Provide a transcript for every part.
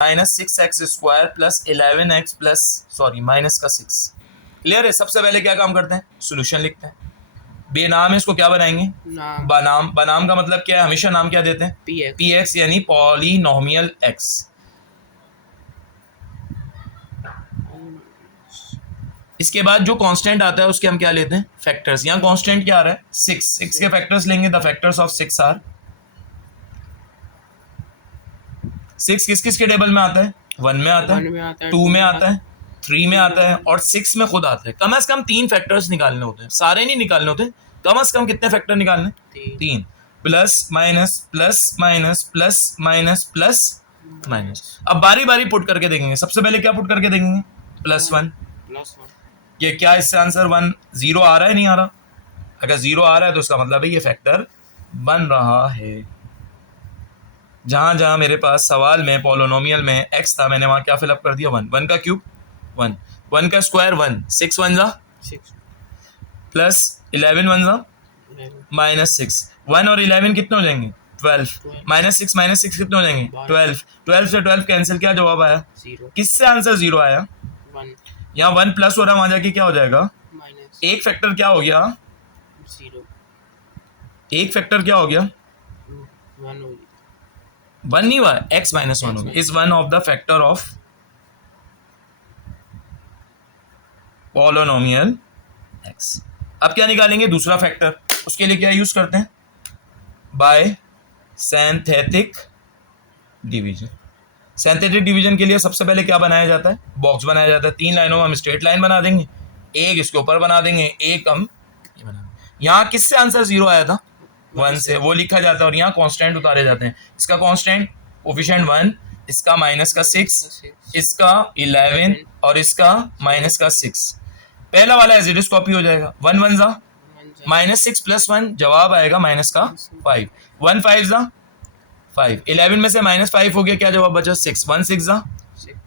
Minus 6x² plus 11x plus minus का 6। Clear है? सबसे पहले क्या काम करते हैं, सोल्यूशन लिखते हैं। बेनाम है इसको क्या बनाएंगे, बनाम। बनाम का मतलब क्या है, हमेशा नाम क्या देते हैं, px यानी पॉलिनोमियल x। इसके बाद जो कांस्टेंट आता है उसके हम क्या लेते हैं, फैक्टर्स। यहाँ कांस्टेंट क्या आ रहा है, 6 के फैक्टर्स लेंगे, द फैक्टर्स ऑफ 6 आर 6 किस किस के टेबल में आता है, 1 में आता है, 2 में आता है, 3 में आता है और 6 में खुद आता है। कम से कम 3 फैक्टर्स निकालने होते हैं, सारे नहीं निकालने होते, कम से कम कितने फैक्टर निकालने, 3। Plus minus plus minus plus minus plus minus. अब बारी बारी पुट करके देखेंगे। सबसे पहले क्या पुट करके देखेंगे, +1। ये क्या, इससे आंसर 1 0 आ रहा है, नहीं आ रहा? अगर 0 आ रहा है तो उसका मतलब है ये फैक्टर बन रहा है। जहां जहां मेरे पास सवाल में पॉलिनोमियल में x था, मैंने वहां क्या फिलअप कर दिया, 1। 1 का क्यूब 1, 1 का स्क्वायर 1, 6 1 जा प्लस 11 1 जा -6। 1 और 11 कितने हो जाएंगे, 12। -6 कितने हो जाएंगे, 12। 12 से 12 कैंसिल, क्या जवाब आया, किससे आंसर 0 आया, यहाँ 1 प्लस हो रहा है, वहां जाके क्या हो जाएगा, एक फैक्टर क्या हो गया, एक फैक्टर क्या हो गया, 1 नहीं हुआ, x -1 हो गया, is one of the factor of polynomial x। अब क्या निकालेंगे, दूसरा फैक्टर। उसके लिए क्या यूज करते हैं, bye synthetic division. Synthetic division के लिए सबसे पहले क्या बनाया जाता है, बॉक्स बनाया जाता है। 3 लाइनों में हम स्ट्रेट लाइन बना देंगे, एक इसके ऊपर बना देंगे, एक हम यहाँ किससे आंसर 0 आया था, 1 से, वो लिखा जाता है और यहाँ कांस्टेंट उतारे जाते हैं। इसका कांस्टेंट कोफिशिएंट 1, इसका माइनस का 6, इसका 11 और इसका माइनस का 6। पहला वाला एज इट इज कॉपी हो जाएगा, 1 1 जा -6 + 1 जवाब आएगा माइनस का 5। 1 5 जा 5, 11 में से -5 हो गया, क्या जवाब बचा, 6। 1 6 जा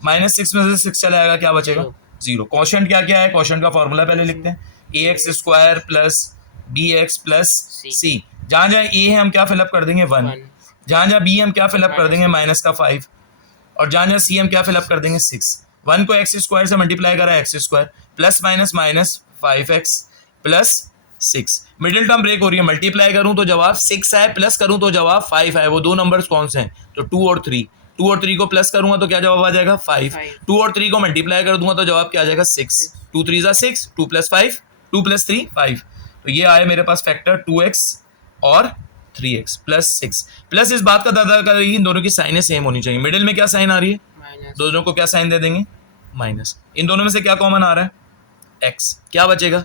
-6 में से 6 चला जाएगा, क्या बचेगा, 0। क्वोशंट क्या क्या है, क्वोशंट का फॉर्मूला पहले लिखते हैं, ax² plus bx plus c। जहां जहां a है हम क्या फिलअप कर देंगे, 1। जहां जहां b हम क्या फिलअप कर देंगे, माइनस का 5। और जहां जहां c हम क्या फिलअप कर देंगे, 6। 1 को x² से मल्टीप्लाई करा, x² plus minus minus 5x plus 6। Middle term break हो रही है, मल्टीप्लाई करूं तो जवाब 6 आए, प्लस करूं तो जवाब 5 आए। वो दो नंबर्स कौन से हैं, तो 2 और 3। 2 और 3 को प्लस करूंगा तो क्या जवाब आ जाएगा, 5। 2 और 3 को मल्टीप्लाई कर दूंगा तो जवाब क्या आ जाएगा, 6। 2 3 जा 6, 2 + 5, 2 + 3 5। तो ये आए मेरे पास फैक्टर 2x और 3x प्लस 6। प्लस इस बात का दादा कर रही है, इन दोनों की साइनें सेम होनी चाहिए। मिडिल में क्या साइन आ रही है, दोनों को क्या साइन दे देंगे, माइनस। इन दोनों में से क्या कॉमन आ रहा है, x, क्या बचेगा,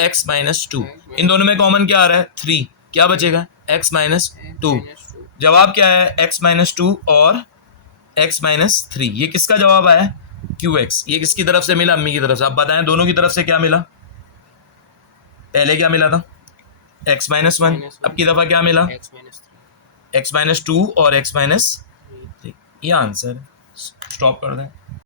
x -2। इन दोनों में कॉमन क्या आ रहा है, 3, क्या बचेगा, x -2। जवाब क्या है, x -2 और x -3। ये किसका जवाब आया, qx। ये किसकी तरफ से मिला, अम्मी की तरफ से। आप बताएं दोनों की तरफ से क्या मिला, पहले क्या मिला था, x -1, अब की दफा क्या मिला, x -2 और x -3। ये आंसर है, स्टॉप कर दें।